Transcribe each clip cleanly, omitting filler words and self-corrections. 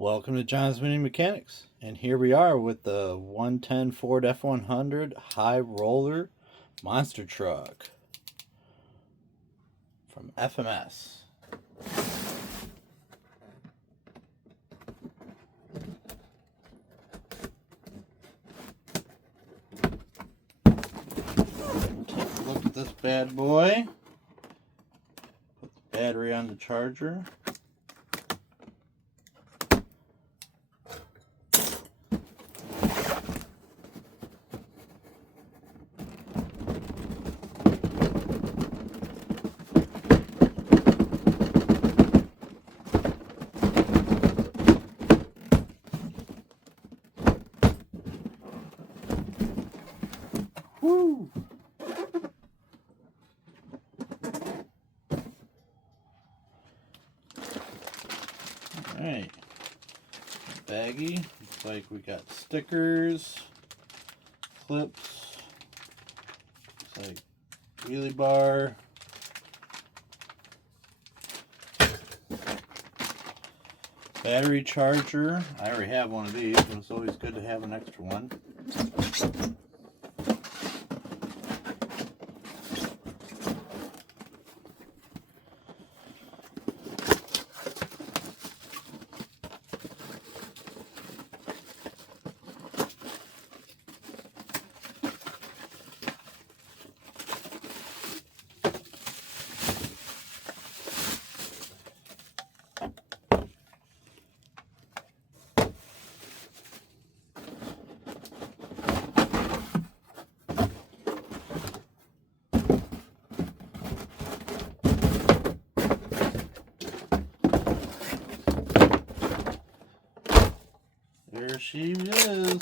Welcome to John's Mini Mechanics, and here we are with the 110 Ford F100 High Roller Monster Truck from FMS. Take a look at this bad boy. Put the battery on the charger. Woo! Alright. Baggy. Looks like we got stickers, clips, looks like wheelie bar, battery charger. I already have one of these, but it's always good to have an extra one. There she is.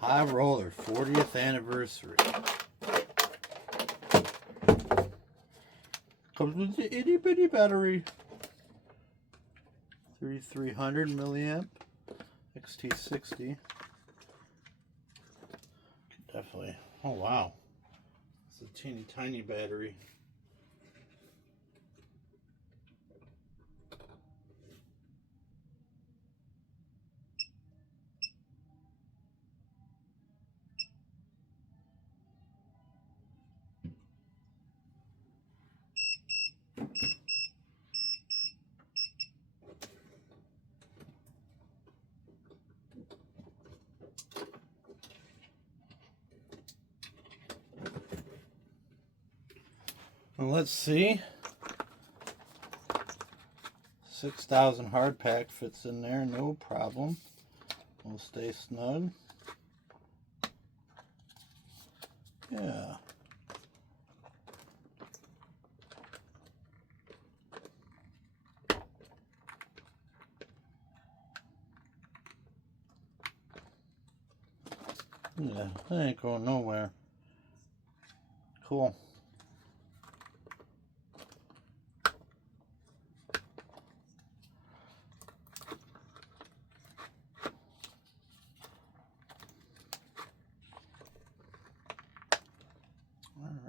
High Roller 40th anniversary. Comes with the itty bitty battery. 3300 milliamp. XT60. Definitely. Oh wow. It's a teeny tiny battery. Well, let's see. 6,000 hard pack fits in there, no problem. We'll stay snug. Yeah. Yeah, that ain't going nowhere. Cool.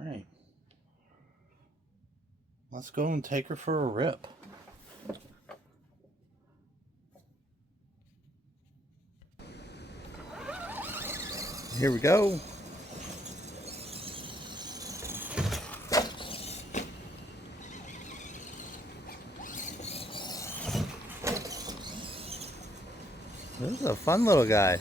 Alright. Let's go and take her for a rip. Here we go. This is a fun little guy.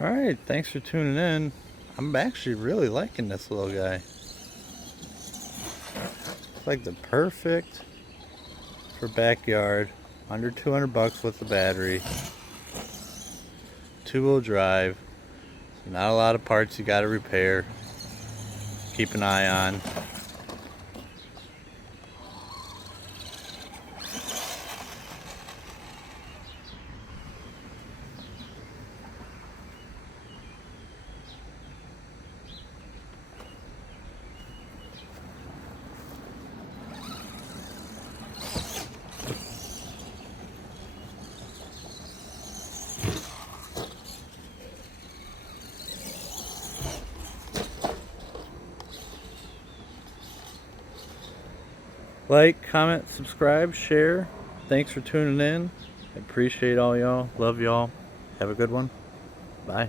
Alright, thanks for tuning in. I'm actually really liking this little guy. It's like the perfect for backyard. Under 200 bucks with the battery. 2-wheel drive. Not a lot of parts you gotta repair. Keep an eye on. Like, comment, subscribe, share. Thanks for tuning in. I appreciate all y'all. Love y'all. Have a good one. Bye.